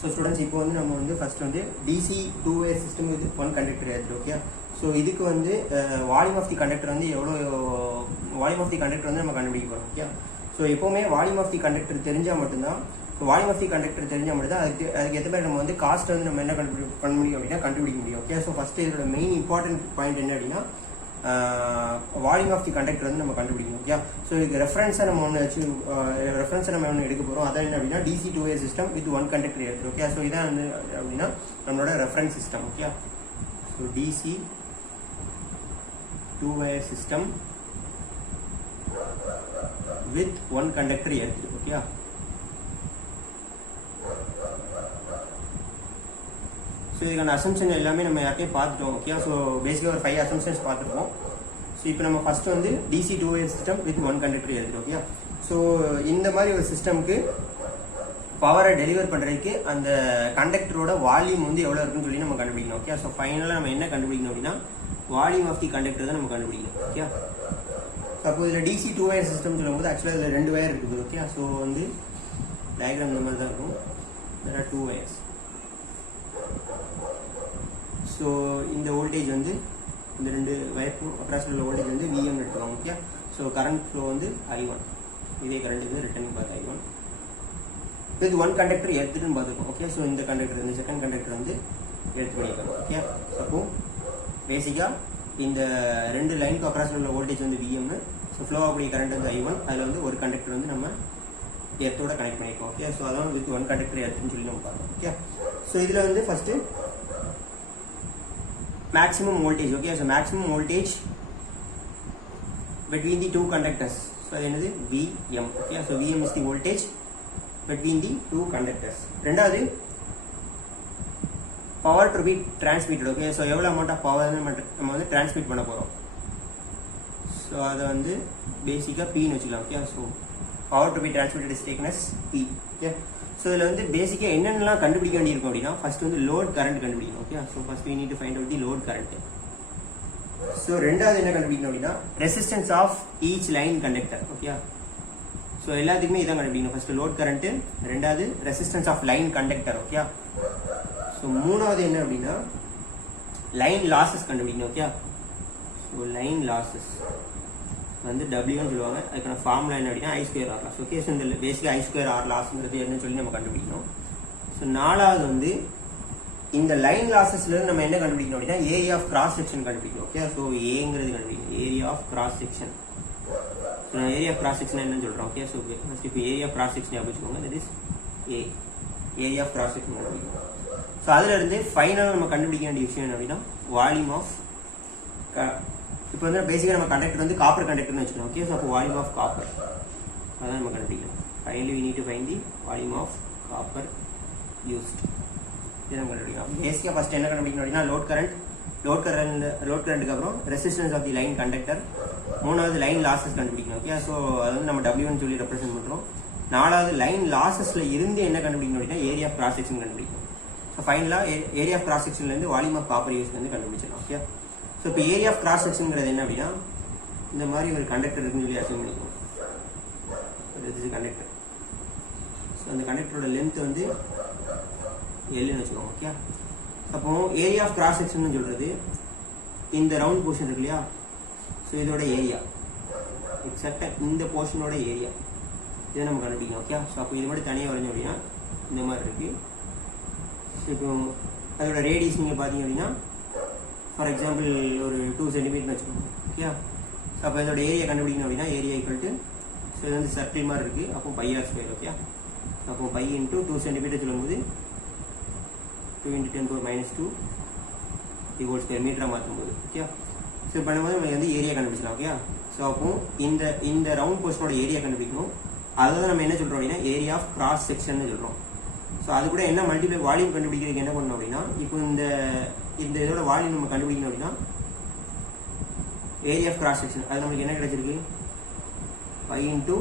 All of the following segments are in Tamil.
ஸோ ஸ்டூடெண்ட்ஸ் இப்போ வந்து நம்ம வந்து ஃபர்ஸ்ட் வந்து DC two way system with one conductor எடுத்து ஓகே. ஸோ இதுக்கு வந்து வால்யூம் ஆஃப் தி கண்டக்டர் வந்து எவ்வளோ வால்யூம் ஆஃப் தி கண்டக்டர் வந்து நம்ம கண்டுபிடிக்க போகிறோம் ஓகே. ஸோ எப்போவுமே வால்யூம் ஆஃப் தி கண்டக்டர் தெரிஞ்சால் மட்டும்தான் வால்யூம் ஆஃப் தி கண்டக்டர் தெரிஞ்சால் மட்டும்தான் அதுக்கு ஏற்ற மாதிரி நம்ம வந்து காஸ்ட் வந்து நம்ம என்ன பண்ண முடியும் அப்படின்னா கண்டுபிடிக்க முடியும் ஓகே. ஸோ ஃபஸ்ட்டு இதோட மெயின் இம்பார்ட்டன்ட் பாயிண்ட் என்ன அப்படின்னா வால்யூம் ஆஃப் தி கண்டக்டர் வந்து நம்ம கண்டுபிடிக்கணும் ஓகே. ஸோ இதுக்கு ரெஃபரன்ஸை நம்ம ஒன்று வச்சு நம்ம ஒன்று எடுக்க போகிறோம். அதான் என்ன அப்படின்னா DC two way system with one conductor எடுத்து ஓகே. ஸோ இதான் வந்து அப்படின்னா நம்மளோட reference system okay. So DC two way system with one conductor எடுத்து ஓகே. ஸோ இதுக்கான அசம்ஷன் எல்லாமே நம்ம யார்ட்டையும் பார்த்துட்டோம் ஓகே. ஸோ பேசிக்காக ஒரு 5 அசம்ஷன்ஸ் பார்த்துருக்கோம். ஸோ இப்போ நம்ம ஃபர்ஸ்ட் வந்து DC two way system with one conductor எழுதுறோம் ஓகே. ஸோ இந்த மாதிரி ஒரு சிஸ்டம்க்கு பவரை டெலிவர் பண்ணுறதுக்கு அந்த கண்டக்டரோட வால்யூம் வந்து எவ்வளோ இருக்குன்னு சொல்லி நம்ம கண்டுபிடிக்கணும் ஓகே. ஸோ ஃபைனலாக நம்ம என்ன கண்டுபிடிக்கணும் அப்படின்னா வால்யூம் ஆஃப் தி கண்டக்டர் தான் நம்ம கண்டுபிடிக்கணும் ஓகே. அப்போ இதில் டிசி டூ வயர் சிஸ்டம் சொல்லும்போது ஆக்சுவலாக இதில் 2 வயர் இருக்குது ஓகே. ஸோ வந்து டயக்ராம் இந்த மாதிரி தான் இருக்கும். there are 2 wires. ஸோ இந்த வோல்டேஜ் வந்து இந்த 2 வயருக்கும் அக்ராஸ் உள்ள வோல்டேஜ் வந்து விஎம் எடுத்துக்கலாம் ஓகே. ஸோ கரண்ட் ஃப்ளோ வந்து I1, இதே கரண்ட் வந்து ரிட்டர்னிங் பார்த்து I1 வித் ஒன் கண்டக்டர் எடுத்துட்டுன்னு பார்த்துருக்கோம் ஓகே. ஸோ இந்த கண்டக்டர் இந்த செகண்ட் கண்டக்டர் வந்து எடுத்து பண்ணியிருக்கோம் ஓகே. அப்போ பேசிக்காக இந்த 2 லைனுக்கு அக்ராஸ் உள்ள வோல்டேஜ் வந்து விஎம். ஸோ ஃப்ளோ ஆகக்கூடிய கரண்ட் வந்து I1. அதில் வந்து ஒரு கண்டக்டர் வந்து நம்ம எர்த்தோட கனெக்ட் பண்ணியிருக்கோம் ஓகே. ஸோ அதான் வித் ஒன் கண்டக்டர் எர்த்துன்னு சொல்லி நம்ம பார்க்கணும் ஓகே. ஸோ இதில் வந்து first maximum voltage okay. So maximum voltage between the two conductors, so that is Vm okay. So Vm is the voltage between the two conductors. ரெண்டாவது power to be transmitted okay. So எவ்வளவு amount of power நம்ம வந்து transmit பண்ண போறோம். So அது வந்து பேசிக்கா P ன்னு வச்சுக்கலாம் okay. So power to be transmitted is taken as P okay. So இதில் வந்து பேசிக்காக என்னென்னலாம் கண்டுபிடிக்க வேண்டியிருக்கும் அப்படின்னா ஃபர்ஸ்ட் வந்து லோட் கரண்ட் கண்டுபிடிக்கணும் okay. So first we need to find out the load current. So ரெண்டாவது என்ன கண்டுபிடிக்கணும் அப்படின்னா resistance of each line conductor okay. So எல்லாத்துக்குமே இதான் கண்டுபிடிக்கணும். ஃபர்ஸ்ட் லோட் கரண்ட், ரெண்டாவது resistance of line conductor okay. So மூணாவது என்ன அப்படின்னா லைன் லாசஸ் கண்டுபிடிக்கணும் ஓகே. ஸோ லைன் லாசஸ் வந்து டபிள்யூன்னு சொல்லுவாங்க. அதுக்கான ஃபார்முலா என்ன அப்படின்னா I2R லாஸ் ஓகே. ஸோ இந்த பேசிக்காக I2R லாஸ்ங்கிறது என்னன்னு சொல்லி நம்ம கண்டுபிடிக்கணும். ஸோ நாலாவது வந்து இந்த லைன் லாசஸ்லேருந்து நம்ம என்ன கண்டுபிடிக்கணும் அப்படின்னா ஏரியா ஆஃப் கிராஸ் செக்ஷன் கண்டுபிடிக்கணும் ஓகே. ஸோ ஏங்கிறது கண்டுபிடிக்கணும் area of cross section. So நான் ஏரியா ஆஃப் கிராஸ் செக்ஷன் என்னன்னு சொல்கிறோம் ஓகே. ஸோ ஃபர்ஸ்ட் இப்போ ஏரியா ஆஃப் கிராஸ் செக்ஷன் வச்சுக்கோங்க. That is area of cross section கண்டுபிடிக்கணும். ஸோ அதில் இருந்து ஃபைனலாக நம்ம கண்டுபிடிக்க வேண்டிய விஷயம் என்ன அப்படின்னா வால்யூம் ஆஃப் இப்போ வந்து பேசிக்காக நம்ம கண்டக்டர் வந்து காப்பர் கண்டக்டர்னு வச்சுக்கணும் ஓகே. ஸோ அப்போ வால்யூம் ஆஃப் காப்பர் அதான் நம்ம கண்டுபிடிக்கணும். Finally we need to find the volume of copper used. இதை நம்ம கண்டுபிடிக்கலாம். பேசிக்காக ஃபர்ஸ்ட் என்ன கண்டுபிடிக்கணும் அப்படின்னா லோட் கரண்ட்டுக்கு அப்புறம் resistance of the line conductor, மூணாவது லைன் லாசஸ் கண்டுபிடிக்கணும் ஓகே. ஸோ அது வந்து நம்ம டபிள்யூன்னு சொல்லி ரெப்ரசென்ட் பண்ணுறோம். நாலாவது லைன் லாசஸ்ல இருந்து என்ன கண்டுபிடிக்கணும் அப்படின்னா ஏரியா ஆஃப் கிராஸ் செக்ஷன் கண்டுபிடிக்கணும். ஸோ ஃபைனலாக ஏரியா ஆஃப் கிராஸ் செக்ஷன்லேருந்து வால்யூம் ஆஃப் காப்பர் யூஸ் வந்து கண்டுபிடிச்சிடலாம் ஓகே. ஸோ இப்போ ஏரியா ஆஃப் கிராஸ் செக்ஷன்ங்கிறது என்ன அப்படின்னா இந்த மாதிரி ஒரு கண்டக்டர் இருக்குன்னு சொல்லி அசைன் பண்ணிக்கணும். இது கண்டக்டர். ஸோ அந்த கண்டக்டரோட லென்த் வந்து எல்லுன்னு வச்சுக்கோங்க ஓகே. அப்போ ஏரியா ஆஃப் கிராஸ் செக்ஷன் சொல்றது இந்த ரவுண்ட் போர்ஷன் இருக்கு இல்லையா. ஸோ இதோட ஏரியா எக்ஸாக்டா இந்த போர்ஷனோட ஏரியா இதை நம்ம கண்டுபிடிக்கணும் ஓகே. ஸோ அப்போ இது மட்டும் தனியாக வரைஞ்சோம் அப்படின்னா இந்த மாதிரி இருக்கு. ஸோ இப்போ அதோட ரேடியஸ் நீங்கள் பார்த்தீங்க அப்படின்னா ஃபார் எக்ஸாம்பிள் ஒரு 2 சென்டிமீட்டர் வச்சுக்கோங்க ஓகே. ஸோ அப்போ இதோட ஏரியா கண்டுபிடிக்கணும் அப்படின்னா ஏரியா ஈக்குவல் டு ஸோ இது வந்து சர்க்கிள் மாதிரி இருக்குது. அப்போ πr² ஓகே. அப்போ π இன்ட்டு 2 சென்டிமீட்டர் சொல்லும்போது 2 × 10⁻² (² மீட்டராக மாற்றும்போது ஓகே. ஸோ பண்ணும்போது நம்ம வந்து ஏரியா கண்டுபிடிச்சலாம் ஓகே. ஸோ அப்போ இந்த ரவுண்ட் போர்ஷனோட ஏரியா கண்டுபிடிக்கணும். அதை தான் நம்ம என்ன சொல்கிறோம் அப்படின்னா ஏரியா ஆஃப் கிராஸ் செக்ஷன் சொல்கிறோம். ஸோ அது கூட என்ன மல்டிப்ளை வால்யூம் கண்டுபிடிக்கிறதுக்கு என்ன பண்ணணும் அப்படின்னா இப்போ இந்த இதோட வால்யூம் நம்ம கண்டுபிடிக்கணும் அப்படின்னா ஏரியா ஆஃப் கிராஸ் செக்ஷன் அது நமக்கு என்ன கிடைச்சிருக்கு π இன்ட்டு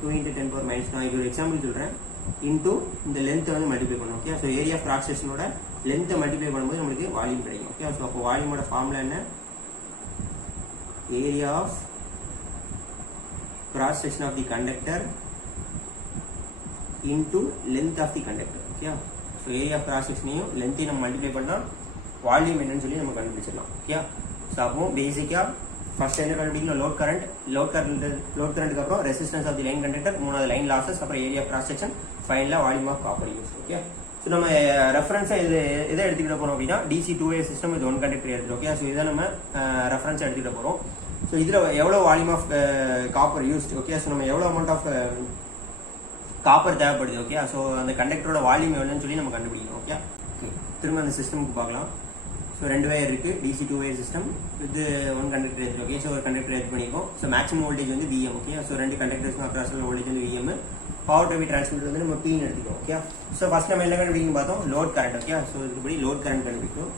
2 × 10⁻². நான் இது ஒரு எக்ஸாம்பிள் சொல்கிறேன். இன்ட்டு இந்த லென்த்தை வந்து மல்டிப்ளை பண்ணணும் okay. So area of cross செக்ஷனோட லென்த்தை மல்டிப்ளை பண்ணும்போது நம்மளுக்கு வால்யூம் கிடைக்கும் ஓகே. ஸோ அப்போ வால்யூமோட ஃபார்முலா என்ன area of cross section of the conductor into length of the conductor. Okay, so area of cross செக்ஷனையும் லென்த்தையும் நம்ம மல்டிப்ளை பண்ணால் வால்யூம் என்னன்னு சொல்லி நம்ம கண்டுபிடிச்சிடலாம். ஓகே, ஸோ அப்போ பேசிக்காக ஃபர்ஸ்ட் என்ன கண்டுபிடிக்கணும், லோட் கரண்ட்டுக்கு அப்புறம் resistance of the line conductor, மூணாவது லைன் லாசஸ், அப்புறம் ஏரியா ஆஃப் கிராஸ் செக்ஷன், ஃபைனலாக volume of copper use. Okay, so நம்ம ரெஃபரன்ஸாக எதை எடுத்துக்கிட்ட போகிறோம் அப்படின்னா DC 2A சிஸ்டம் இது 1 கண்டக்டர் எடுத்துரும். ஓகே, ஸோ இதை நம்ம ரெஃபரன்ஸாக எடுத்துக்கிட்ட போகிறோம். ஸோ இதில் எவ்வளோ volume of copper used. Okay, so நம்ம எவ்வளோ அமௌண்ட் ஆஃப் காப்பர் தேவைப்படுது. ஓகே, ஸோ அந்த கண்டக்டரோட வால்யூம் எவ்வளோன்னு சொல்லி நம்ம கண்டுபிடிக்கணும். ஓகே, திரும்ப அந்த சிஸ்டமுக்கு பார்க்கலாம். ஸோ 2 வயர் இருக்குது, DC 2A சிஸ்டம், இது 1 கண்டக்டர் எடுத்து. ஓகே, ஸோ ஒரு கண்டக்டர் எடுத்து பண்ணியிருக்கோம். ஸோ மேக்ஸிமம் வோல்டேஜ் வந்து VM. ஓகே, ஸோ 2 கண்டக்டர்ஸ்க்கும் அக்ராஸ் வோல்டேஜ் வந்து VM. Power to be transmitter வந்து நம்ம Pன்னு எடுத்துக்கோம். ஓகே, ஸோ ஃபர்ஸ்ட் நம்ம என்ன கண்டுபிடிக்கணும் பார்த்தோம், லோட் கரண்ட். ஓகே, ஸோ இதுபடி லோட் கரண்ட் கண்டுபிடிக்கும்.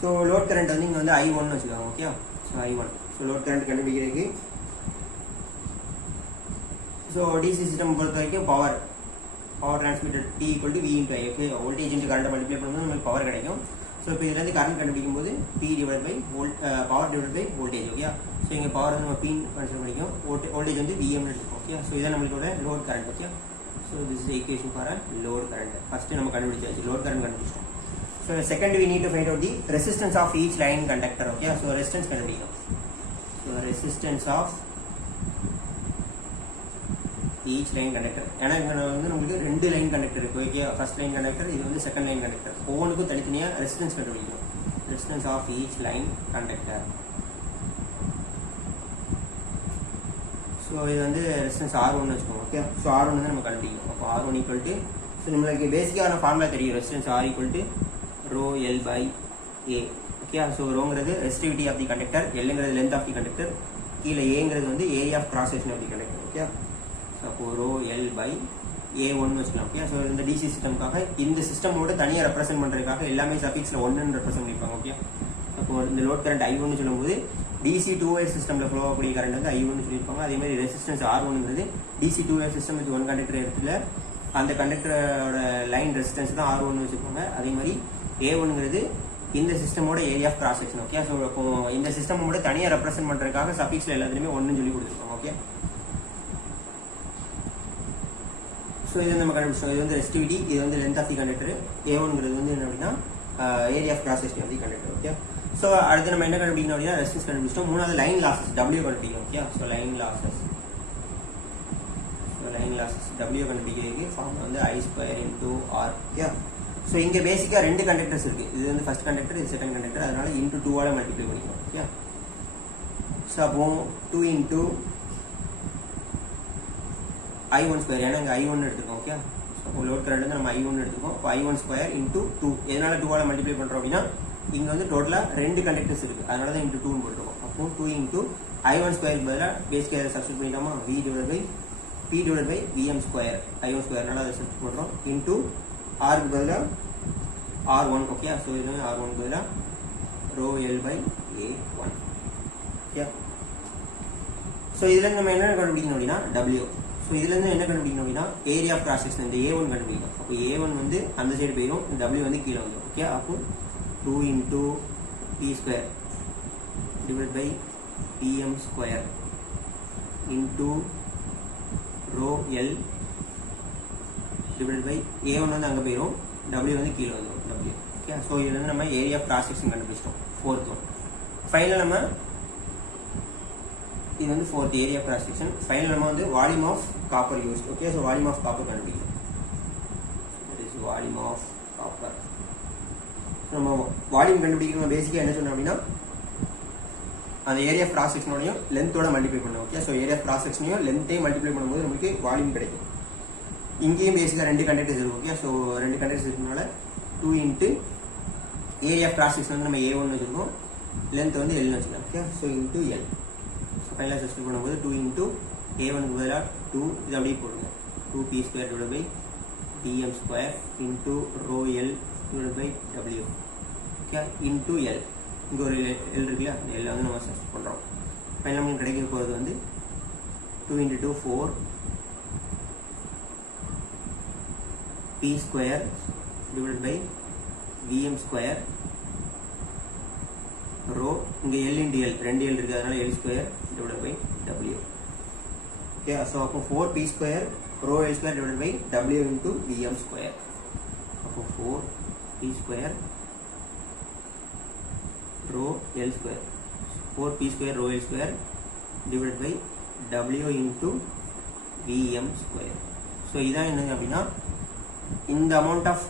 ஸோ லோட் கரண்ட் வந்து இங்கே வந்து I1 வச்சுக்கோங்க. Okay, so I1. So load current கண்டுபிடிக்கிறதுக்கு ஸோ DC சிஸ்டம் பொறுத்த வரைக்கும் power transmitter P = V × I. Okay, voltage into current multiply பண்ணும்போது நமக்கு பவர் கிடைக்கும். ஸோ இப்போ இதுலேருந்து கரண்ட் கண்டுபிடிக்கும் போது P / power / voltage. Okay, so இங்கே பவர் வந்து நம்ம P கன்சிடர் பண்ணிக்கும், வோல்டேஜ் வந்து VM எடுத்துக்கும். ஓகே, ஸோ இதான் நம்மளோட load current. Okay, so this is equation for load current. First நம்ம கண்டுபிடிச்சாச்சு, லோட் கரண்ட் கண்டுபிடிச்சோம். So second we need to find out the resistance of each line conductor. Okay, so resistance கண்டுபிடிக்கணும். So resistance of each line conductor. ஏன்னா இங்கே வந்து நம்மளுக்கு 2 லைன் கண்டக்டர் இருக்கு. ஓகே, ஃபர்ஸ்ட் லைன் கண்டக்டர், இது வந்து செகண்ட் லைன் கண்டக்டர். ஒவ்வொன்றுக்கும் தனித்தனியாக ரெசிஸ்டன்ஸ் கண்டுபிடிக்கணும். Resistance of each line conductor. So இது வந்து ரெசிஸ்டன்ஸ் R1 வச்சுக்கோங்க. ஓகே, ஸோ R1 வந்து நம்ம கண்டுபிடிக்கணும். அப்போ R1 = ஸோ நம்மளுக்கு பேசிக்கான ஃபார்முலா தெரியும், resistance R = ρL/A. Okay, so ரோங்கிறது ரெசிஸ்டிவிட்டி ஆஃப் தி கண்டக்டர், Lங்கிறது லென்த் ஆஃப் தி கண்டக்டர், கீழே ஏங்கிறது வந்து area of cross section of the conductor. Okay, அப்போ ρL/A1 வச்சுக்கலாம். ஓகே, ஸோ இந்த DC சிஸ்டம்காக இந்த சிஸ்டமோட தனியாக ரெப்ரசென்ட் பண்ணுறதுக்காக எல்லாமே சஃபிக்ஸில் 1ன்னு ரெப்ரசென்ட் பண்ணிப்பாங்க. ஓகே, அப்போ இந்த லோட் கரண்ட் I1 சொல்லும்போது DC 2A சிஸ்டமில் ஃப்ளோ ஆகக்கூடிய கரண்ட் வந்து I1 சொல்லியிருப்பாங்க. அதே மாதிரி ரெசிஸ்டன்ஸ் R1ங்கிறது DC 2A சிஸ்டம் இது 1 கண்டக்டர் இடத்துல அந்த கண்டக்டரோட லைன் ரெசிஸ்டன்ஸ் தான் R1 வச்சுருப்பாங்க. அதே மாதிரி A1ங்கிறது இந்த சிஸ்டமோட area of cross section. Okay, so இப்போ இந்த சிஸ்டமோட தனியாக ரெப்ரசென்ட் பண்ணுறதுக்காக சஃபிக்ஸில் எல்லாத்துலேயுமே 1ன்னு சொல்லி கொடுத்துருப்பாங்க. ஓகே, ஸோ இது நம்ம கண்டுபிடிச்சோம். இது வந்து ரெசிஸ்டிவிட்டி, இது வந்து லென்த் ஆஃப் தி கண்டக்டர். A1ங்கிறது வந்து என்ன அப்படின்னா area of cross section of the conductor. Okay, so அடுத்து நம்ம என்ன கண்டுபிடிக்கணும் அப்படின்னா ரெசிஸ்டன்ஸ் கண்டுபிடிச்சோம். மூணாவது லைன் லாசஸ் W கண்டுபிடிக்கணும். Okay, so line losses W கண்டுபிடிக்கிறதுக்கு ஃபார்ம் வந்து I² × R. ஓகே, ஸோ இங்கே பேசிக்காக 2 கண்டக்டர்ஸ் இருக்குது. இது வந்து ஃபர்ஸ்ட் கண்டக்டர், இது செகண்ட் கண்டக்டர், அதனால × 2ஆல் மல்டிப்ளை பண்ணிக்கணும். ஓகே, ஸோ அப்போ 2 × I1², ஏன்னா இங்கே I1 எடுத்துக்கோம். ஓகே, ஸோ லோட் கரண்ட் வந்து நம்ம I1 எடுத்துக்கோம். இப்போ I1² × 2. எதனால 2ஆல் மல்டிப்ளை பண்ணுறோம் அப்படின்னா இங்கே வந்து டோட்டலாக 2 கண்டக்டர்ஸ் இருக்குது, அதனால தான் × 2ன்னு போட்டுருக்கோம். அப்போ 2 × I1² பதிலாக பேசிக்காக சப்ஸ்டிட் பண்ணிட்டோமா, P / VM², I1²னால அதை சப்ஸ்டிட் பண்ணுறோம். இன்டூ ஆருக்கு பதிலாக R1. ஓகே, ஸோ இது R1 பதிலாக ρL/A1. ஓகே, ஸோ இதுலேருந்து நம்ம என்ன கண்டுபிடிக்கணும் அப்படின்னா W. ஸோ இதுலேருந்து என்ன கண்டுபிடிக்கணும் அப்படின்னா ஏரியா ஆஃப் கிராஸ் செக்ஷன் இந்த A1 கண்டுபிடிக்கணும். அப்போ A1 வந்து அந்த சைடு போயிடும், W வந்து கீழே வந்துடும். ஓகே, அப்போ 2 × P² / PM² into ρL / A1 வந்து அங்கே போயிடும், W வந்து கீழே வந்துடும். W. ஓகே, ஸோ இது வந்து நம்ம ஏரியா ஆஃப் கிராஸ் செக்ஷன் கண்டுபிடிச்சிட்டோம். 4th one. ஃபைனல் நம்ம இது வந்து 4th area of cross section. Final நம்ம வந்து volume of copper use. Okay, so volume of copper கண்டுபிடிக்கணும். Volume of copper. நம்ம வால்யூம் கண்டுபிடிக்கணும் பேசிக்காக என்ன சொன்னோம் அப்படின்னா அந்த ஏரியா ஆஃப் கிராஸ் செக்ஷனோடையும் லென்த்தோட மல்டிப்ளை பண்ணணும். Okay, so area of cross செக்ஷனையும் லென்த்தையும் மல்டிப்ளை பண்ணும்போது நமக்கு வால்யூம் கிடைக்கும். இங்கேயும் பேசிக்காக 2 கண்டக்டர்ஸ் இருக்கும். ஓகே, ஸோ 2 கண்டக்டர்ஸ் இருக்கனால 2 × ஏரியா ஆஃப் கிராஸ் செக்ஷன் வந்து நம்ம A1 வச்சுருக்கோம், லென்த் வந்து L வச்சுக்கலாம். Okay, so into L. So ஃபைனலாக சப்ஸ்டிட் பண்ணும்போது 2 × A1க்கு பதிலாக 2 இது அப்படியே போடுங்க. 2P² / PM² into ρL/W. Okay, into L. இங்கே ஒரு L இருக்குல்ல, அந்த L வந்து நம்ம சப்ஸ்டிட் பண்ணுறோம். ஃபைனலாக நமக்கு கிடைக்க போகிறது வந்து 2 × 2 4 P² / VM² ரோ. இங்கே L × L 2 L இருக்குது, அதனால L² / W. ஓகே. ஸோ அப்போ 4p square rho L square divide by W into VM square. அப்போ 4p square rho L square 4p square rho L square divide by W into VM square. So இதான் என்னது அப்படின்னா இந்த amount of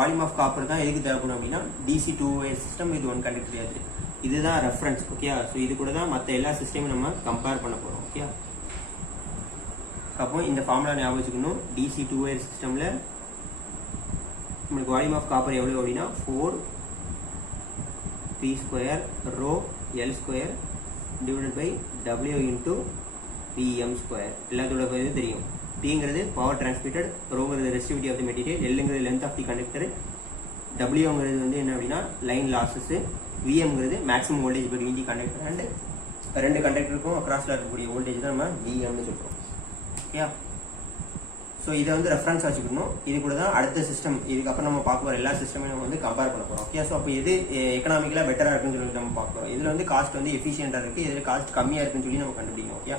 volume of copper தான் எதுக்கு தேவைப்படும் அப்படின்னா டிசி 2 சிஸ்டம் வித் 1 கண்டக்டர். இதுதான் ரெஃபரன்ஸ். ஓகே. ஸோ இது கூட தான் மற்ற எல்லா சிஸ்டமும் நம்ம கம்பேர் பண்ண போகிறோம். ஓகே. அப்போ இந்த ஃபார்முலா ஞாபகம் வச்சுக்கணும். டிசி 2 சிஸ்டமில் நம்மளுக்கு வால்யூம் ஆஃப் காப்பர் எவ்வளோ அப்படின்னா 4p square rho L square divided by W into VM square. எல்லாத்தோட இது தெரியும். Pங்கிறது பவர் டிரான்ஸ்மிட்டட், ரோங்கிறது ரெசிஸ்டிவிட்டி ஆஃப் தி மெட்டீரியல், எல்லுங்கிறது லென்த் ஆஃப் தி கண்டக்டர், டபிள்யூங்கிறது வந்து என்ன அப்படின்னா லைன் லாஸஸ், விஎம்ங்கிறது maximum voltage between the conductor and ரெண்டு கண்டக்டருக்கும் அக்ராஸ்ல இருக்கக்கூடிய வோல்டேஜ் தான் நம்ம விஎம்னு சொல்றோம். ஓகே. ஸோ இதை வந்து ரெஃபரன்ஸ் வச்சுக்கணும். இது கூட தான் அடுத்த சிஸ்டம், இதுக்கப்புறம் நம்ம பார்க்க போகிற எல்லா சிஸ்டமையும் நம்ம வந்து கம்பேர் பண்ண போகிறோம். ஓகே. ஸோ அப்போ எது எக்கனாமிக்கலாக பெட்டராக இருக்குன்னு சொல்லி நம்ம பார்க்க போகிறோம். இதில் வந்து காஸ்ட் வந்து எஃபிஷியண்டாக இருக்குது, இதில் காஸ்ட் கம்மியாக இருக்குன்னு சொல்லி நம்ம கண்டுபிடிக்கணும். ஓகே.